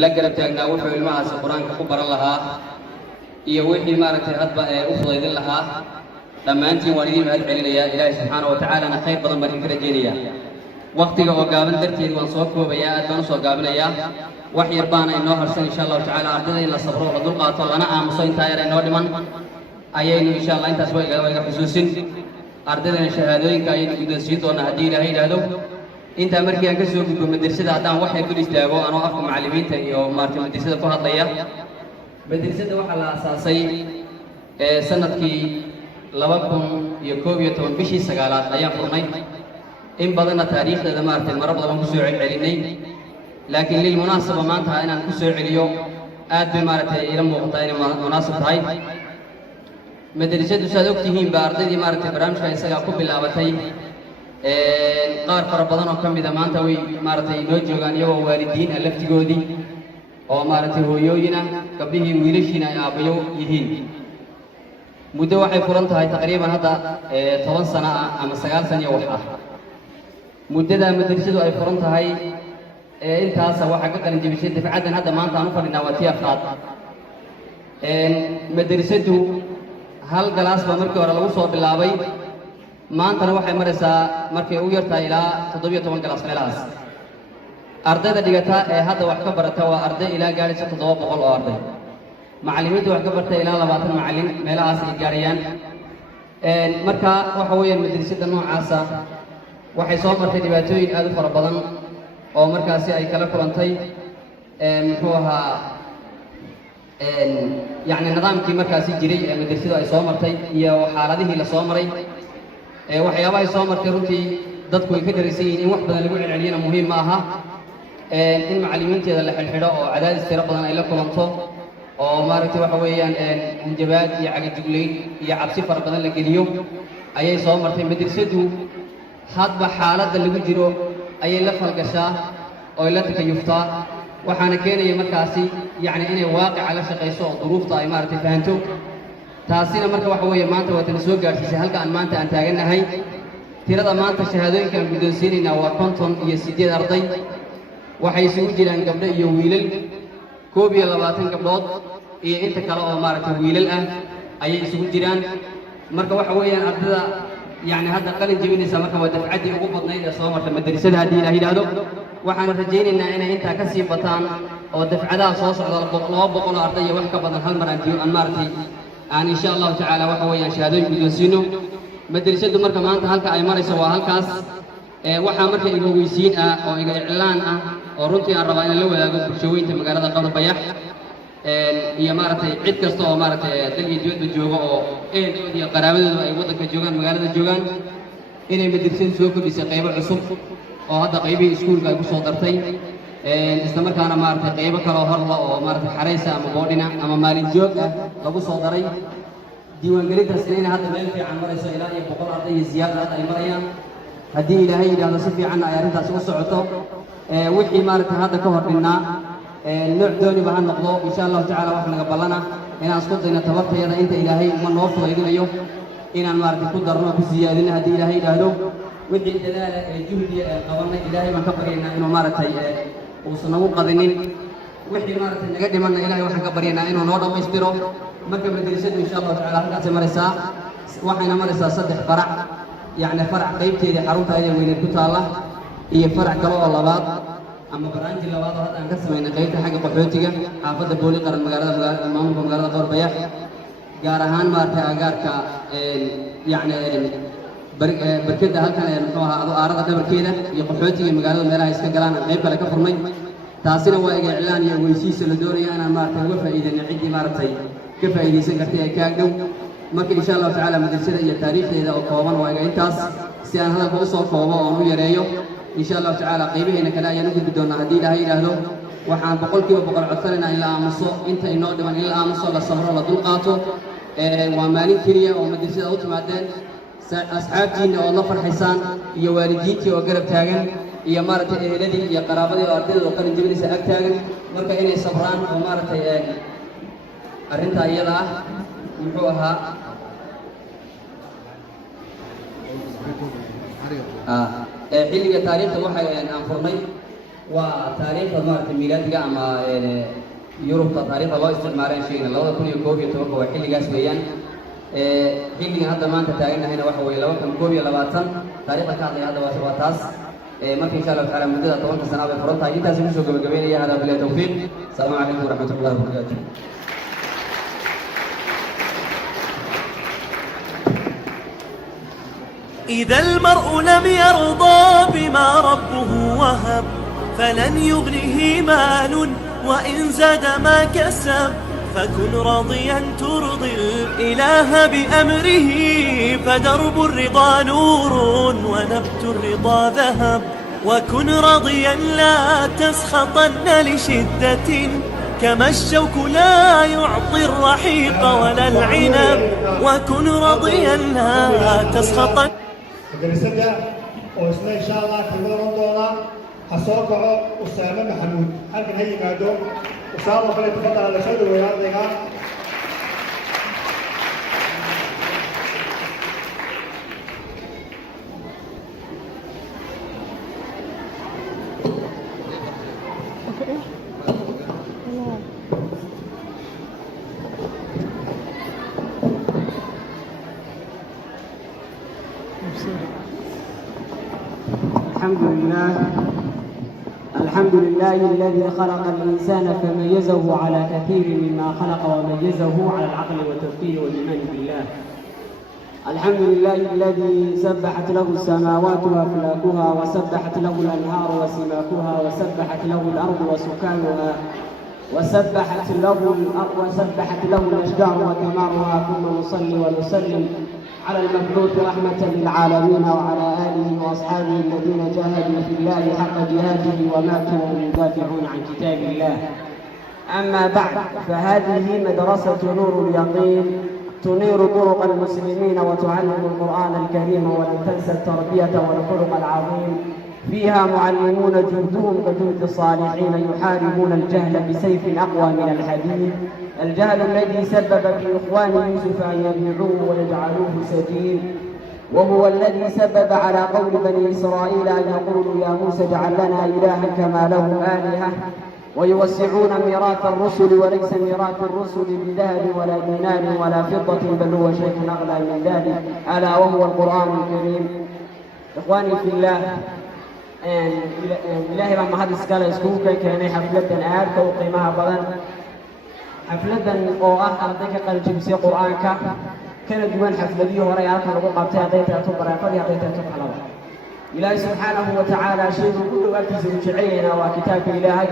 la garab taagnaa wuxuu ilmahaasi qur-aanka ku baran lahaa iyo wixii maaragtay hadba u fudaydin lahaa dhammaantiin waan idiin mahad celinayaa ilaahay subxaana wa tacaalana khayr badan baan idinka rajaynayaa waqtiga oo gaaban darteed waan soo koobayaa aad baan u soo gaabinayaa wax yar baana inoo harsan insha allahu tacaala ardayda in la sabro la dulqaato lana aamuso intaa yar inoo dhiman ayaynu insha allah intaas waa iga xusuusin ardaydana shahaadooyinka ayaynu guddoonsiin doonaa haddii ilaahay yidhaahdo intaa markii aan ka soo gudbo madrasada haddaan wax yar dul istaago anoo afka macallimiinta iyo maaragtay madrasada ku hadlaya madrasada waxaa la aasaasay sanadkii 2011 bishii 9aad ayaan furnay in badanna taariikhdeeda maaragtay maro badan ku soo celcelinay laakiin lilmunaasaba maanta inaan ku soo celiyo aad bay maaragtay ila muuqataa inay munaasab tahay madrasadu saad ogtihiin baa ardaydii maaragtay barnaamijka isagaa ku bilaabatay qaar fara badan oo ka mida maanta way maaragtay inoo joogaan iyagoo waalidiin ah laftigoodii oo maaragtay hooyooyin ah gabdhihii wiilashiina ay aabbayo yihiin muddo waxay furan tahay taqriiban hadda 10 sano ah ama 9 sano iyo wax ah muddada madrasadu ay furan tahay intaas waxaa ka qalin jabisay dafcadan hadda maanta aan u fadhinaa waa tii afraad madrasadu hal galaas baa markii hore lagu soo bilaabay maantana waxay maraysaa markay u yartahay ilaa 17 galaas meelahaas ardayda dhigata ee hadda wax ka barata waa arday ilaa gaaraysa 700 oo arday macallimiinta wax ka barta ilaa 20 macallin meelahaas ay gaarayaan marka waxa weeyaan madrasada noocaasa waxay soo martay dhibaatooyin aad u fara badan oo markaasi ay kala kulantay muxuu ahaa يعني nidaamkii markaasi jiray ee madrasadu ay soo martay iyo xaaladihii la soo maray waxyaabaha ay soo martay runtii dadku way ka dharaysan yihiin in wax badan lagu celceliyana muhiim ma aha in macallimiinteeda la xilxidho oo cadaadis tiro badan ay la kulanto oo maaragtay waxa weeyaan hanjabaad iyo cagajuglayn iyo cabsi fara badan la geliyo ayay soo martay madrasadu hadba xaaladda lagu jiro ayay la falgashaa oo la takayuftaa waxaana keenaya markaasi yani inay waaqica la shaqayso oo duruufta ay maaragtay fahanto taasina marka waxa weeye maanta waa tan soo gaarsiisay halka aan maanta aan taaganahay tirada maanta shahaadooyinka aan guddoonsiinaynaa waa 58 arday waxay isugu jiraan gabdho iyo wiilal 21 gabdhood iyo inta kale oo maaragtay wiilal ah ayay isugu jiraan marka waxa weeyaan ardayda يعني هذا قلن جبينيسا marka waa dafcadii ugu badnayd ee soo martay madrasada hadii la yiraahdo waxaan rajaynaynaa inay inta ka sii bataan oo dafcadaha soo socda 200 arday wax ka badan hal mar aan maartay aan insha Allah taala waxa weeyaan shahaadooyin guddoonsiino madrasadu marka maanta halka ay marayso waa halkaas waxa marka iga weysiin ah oo iga iclaan ah oo runtii aan rabaa in la wadaago bulshooyinka magaalada Qadbayax iyo maaragtay cid kasta oo maaragtay dalka dibadda jooga oo ehelkooda iyo qaraabadooda ay wadanka joogaan magaalada joogaan inay madrasadu soo kordhisay qaybo cusub oo hadda qaybihii iskuulka ay ku soo dartay isla markaana maaragtay qaybo kale oo horla oo maaragtay xareysa ama boodhina ama maalin joog ah lagu soo daray diiwaangelintaasina inay hadda meel fiican marayso ilaa iyo 100 arday iyo ziyaada hadda ay marayaan haddii ilaahay yidhaahdo si fiican ay arrintaas u socoto wixii maaragtay hadda ka hor dhinnaa nooc dooniba ha noqdo insha allahu tacaala wax naga ballana inaan isku dayno tabartayada inta ilaahay uma noo fudaydinayo inaan maaragtay ku darno ku siyaadino haddii ilaahay yidhaahdo wixii dadaala ee juhdiya ee qabanay ilaahay baan ka baryaynaa inuu maaragtay uusan nagu qadinin wixii maaragtay naga dhimanna ilaahay waxaan ka baryaynaa inuu noo dhammaystiro marka madrasadu insha allahu tacaala halkaasay maraysaa waxayna maraysaa 3 farac yacni farac qaybteedii xarunta ayay weyneed ku taalla iyo farac kale oo labaad ama baraanji labaad oo hadda aan ka samaynay qaybta xagga qaxootiga xaafadda booli qaran magaalada maamulka magaalada Qadbayax gaar ahaan maaragtay agaarka yacni barkada halkan ee muxuu ahaa aarada dhabarkeeda iyo qaxootiga magaalada meelaha iska galaan qayb kale ka furnay taasina waa iga iclaan iyo weysiisa la doonayo inaan maaragtay uga faa'iideyno ciddii maaragtay ka faa'iideysan kartay ee ka agdhow marka insha allahu tacaala madrasada iyo taariikhdeeda oo kooban waa iga intaas si aan hadalka u soo koobo oo u yareeyo insha allahu tacaala qaybaheena kale ayaan u gudbi doonaa haddii ilaahay yidhaahdo waxaan 100% codsanaynaa in la aamuso inta inoo dhiman in la aamuso la sabro la dulqaato waa maalin keliya oo madrasada u timaadeen asxaabtiina oo la farxaysaan iyo waalidiintii oo garab taagan iyo maaragtay eheladii iyo qaraabadii oo ardayda oo qalin jebinaysa ag taagan marka inay sabraan oo maaragtay arrintaa iyada ah muxuu ahaa xilliga taariikhda waxay aan furnay وتاريخ مارت الميلاد أما يوروب تاريخ الله استعمارين شيء لو كن يكوبي توقع حلي جاس ويان حلي هذا ما أنت تاعنا هنا وحوي لو كن كوبي لباتن تاريخ كان هذا واسواتاس ما في إن شاء الله تعالى مدة طوال سنة بفرنسا جيت أسمع شو قبل هذا بلا توفيق السلام عليكم ورحمة الله وبركاته. إذا المرء لم يرضى بما ربه وهب فلن يغنه مال وإن زاد ما كسب فكن راضيا ترضي الإله بأمره فدرب الرضا نور ونبت الرضا ذهب وكن راضيا لا تسخطن لشدة كما الشوك لا يعطي الرحيق ولا العنب وكن راضيا لا تسخطن. مدرسة واسمه إن شاء الله كلنا نضونا حصوكه أسامة محمود هلكن هي مادو أسامة فلي تفضل على شهد وياضيها الحمد لله الذي خلق الإنسان فميزه على كثير مما خلق وميزه على العقل والتفكير والإيمان بالله. الحمد لله الذي سبحت له السماوات وأفلاكها وسبحت له الأنهار وسماكها وسبحت له الأرض وسكانها وسبحت له الأشجار وثمارها ثم نصلي ونسلم على المبعوث رحمة للعالمين وعلى آله وأصحابه الذين جاهدوا في الله حق جهاده وماتوا وهم يدافعون عن كتاب الله. أما بعد فهذه مدرسة نور اليقين تنير طرق المسلمين وتعلم القرآن الكريم ولن تنسى التربية والخلق العظيم. فيها معلمون جهدهم كجهد الصالحين يحاربون الجهل بسيف أقوى من الحديد، الجهل الذي سبب في إخوان يوسف أن يبيعوه ويجعلوه سجين، وهو الذي سبب على قول بني إسرائيل أن يقولوا يا موسى اجعل لنا إلها كما له آلهة، ويوسعون ميراث الرسل وليس ميراث الرسل بذهب ولا دينار ولا فضة بل هو شيء أغلى من ذلك ألا وهو القرآن الكريم. إخواني في الله إلهي بما هذا السكالة يسكوك كان حفلة آياتك وقيمها بدن حفلة أو أردك قال جبسي قرآنك كان جوان حفلة وريالك لقوا قابتها عطيتها تبرا فلي عطيتها تبرا إلهي سبحانه وتعالى شيء كل وقت سنشعينا وكتاب إلهي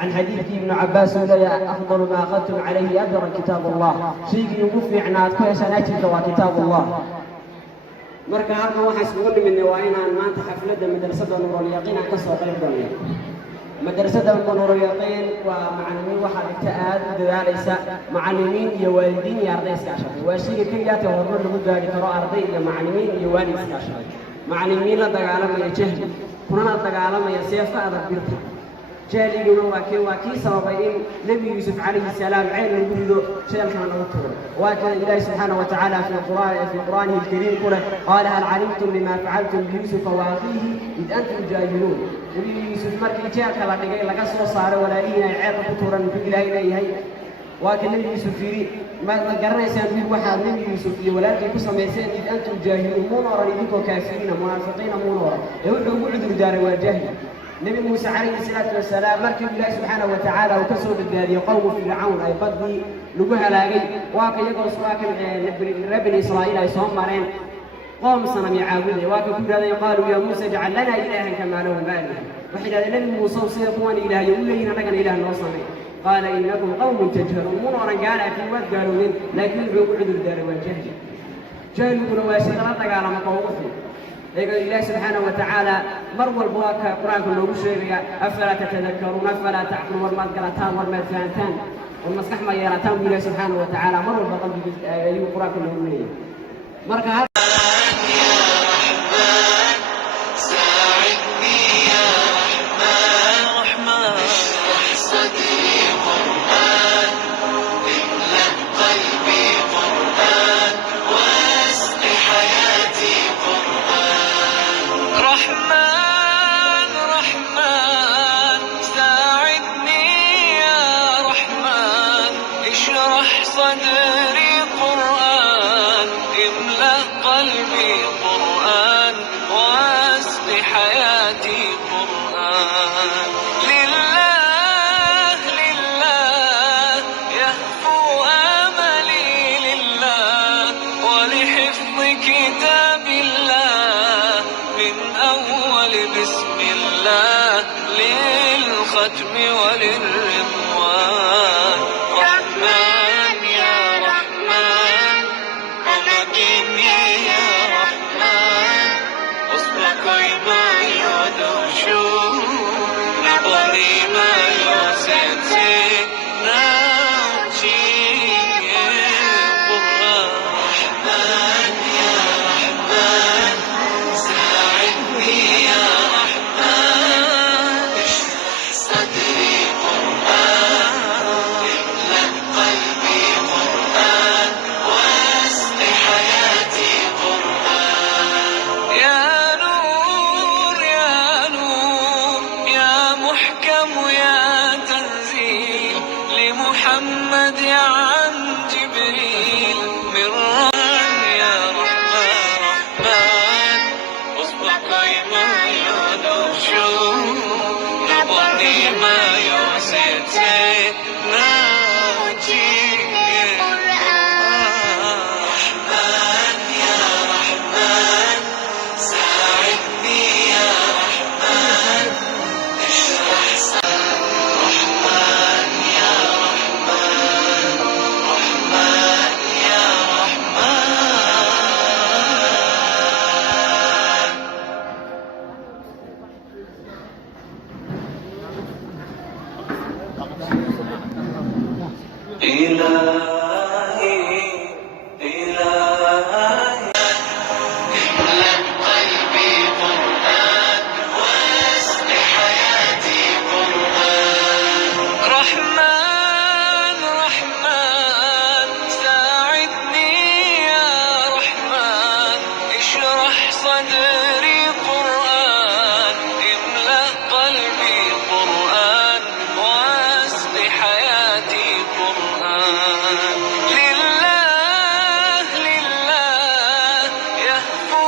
عن حديث ابن عباس لا أفضل ما أخذتم عليه أجرا كتاب الله شيء يوفي عناد كويساناتك وكتاب الله. marka halkan waxa isku dhiminay waa inaan maanta xafladda madrasada Nuurul Yaqiin ka soo qayb galno. madrasada Nuurul Yaqiin waa macallimiin waxa dhigta aad u dadaalaysa macallimiin iyo waalidiin iyo arday iska shaqeeya. waa shayga kaliya ee horumar lagu gaari karo arday iyo macallimiin iyo waalid iska shaqeeya. macallimiin la dagaalamaya jahli kuna dagaalamaya seefka adag birta. jahliguna waa kii sababay in Nabi Yusuf alayhi salaam ceel lagu rido sheelkan lagu tuuro. وكان الله سبحانه وتعالى في قرآنه الكريم قال هل علمتم بما فعلتم بيوسف وأخيه إذ أنتم جاهلون. نبي يوسف مركي جاء كلا دقيق لقى سو صار ولا إينا عيب كتورا في إلهي هي وكان نبي يوسف في ما قرنا يسان في واحد نبي يوسف ولكن قسم يسان إذ أنتم جاهلون مو نورا يديكوا كافرين منافقين مو نورا يقولوا عذر دار والجهل. نبي موسى عليه الصلاة والسلام مركب الله سبحانه وتعالى وكسر بالدار قوم فرعون أي قضي لقوها لاقي واقع يقول سواك ربني إسرائيل يصوم مرين قوم صنم يعاوده واقع كل هذا يقالوا يا موسى اجعل لنا إلها كما له آلهة وحين هذا لن موسى وصيقوان إله يقول لنا لكن إله نوصمي قال إنكم قوم تجهلون منورا قال في وقت قالوا من لكن عذر الدار والجهل جهل يقولوا واسقرات قال مقومته يقول الله سبحانه وتعالى مروا البواكة قرآن كله بشيء أفلا تتذكرون أفلا تعقلون والما قرأتان والما فهمتان والمسكح ما يراتان بالله سبحانه وتعالى مروا البطل أيوه قرآن كله بشيء مركا صدري قرآن، املأ قلبي قرآن، واسق حياتي قرآن. لله لله يهفو آملي، لله ولحفظ كتاب الله من أول بسم الله للختم وللرضوان. رحمن يا رحمن أمكنني يا رحمن، أصبح ما يدوشو نبني ما يوسيتي ناوتي قرآن. رحمن يا رحمن ساعدني يا رحمن، اشرح صدري قرآن، املأ قلبي قرآن، واسق حياتي قرآن. يا نور يا نور يا محكم يا تنزيل لمحمد عن جبريل من رحمن يا رحمن. رحمن أصبح ما يدوشو نبني ما يوسيتي ناجي رحمن يا رحمن ساعدني يا رحمن، اشرح صدري. رحمن يا رحمن، رحمن يا رحمن. إلهي إلهي املأ قلبي قرآن، واسق حياتي قرآن. رحمن رحمن ساعدني يا رحمن، اشرح صدري قرآن، املأ قلبي قرآن، واسق حياتي قرآن. لله لله يهفو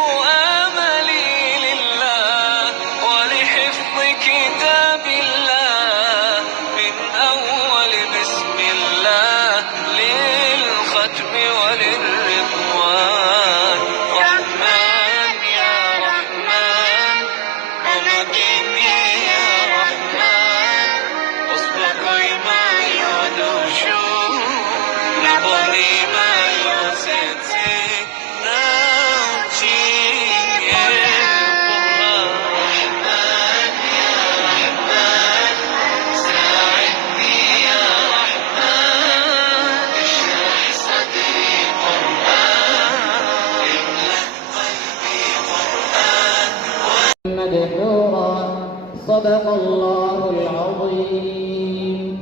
آملي، لله ولحفظ كتاب الله من أول بسم الله للختم وللرضوان. رحمن يا رحمن أمكنني يا رحمن، أصبح ما يدوشو نبني ما يوسيتي ناوتي قرآن. رحمن يا رحمن ساعدني يا رحمن، اشرح صدري قرآن، املأ قلبي قرآن. مدحورا صدق الله العظيم.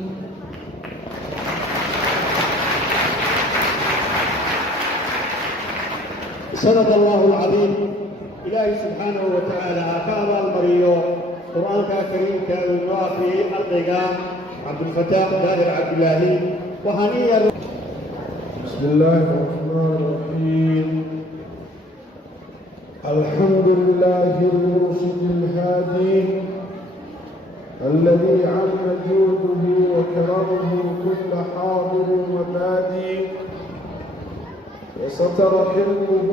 صدق الله العظيم. إلهي سبحانه وتعالى كما المريو قرآن كريم كالوافي القيقام عبد الفتاح داهر عبد الله وهنيا. بسم الله الرحمن الرحيم. الحمد لله المرشد الهادي الذي عم جوده وكرمه كل حاضر وبادي، وستر حلمه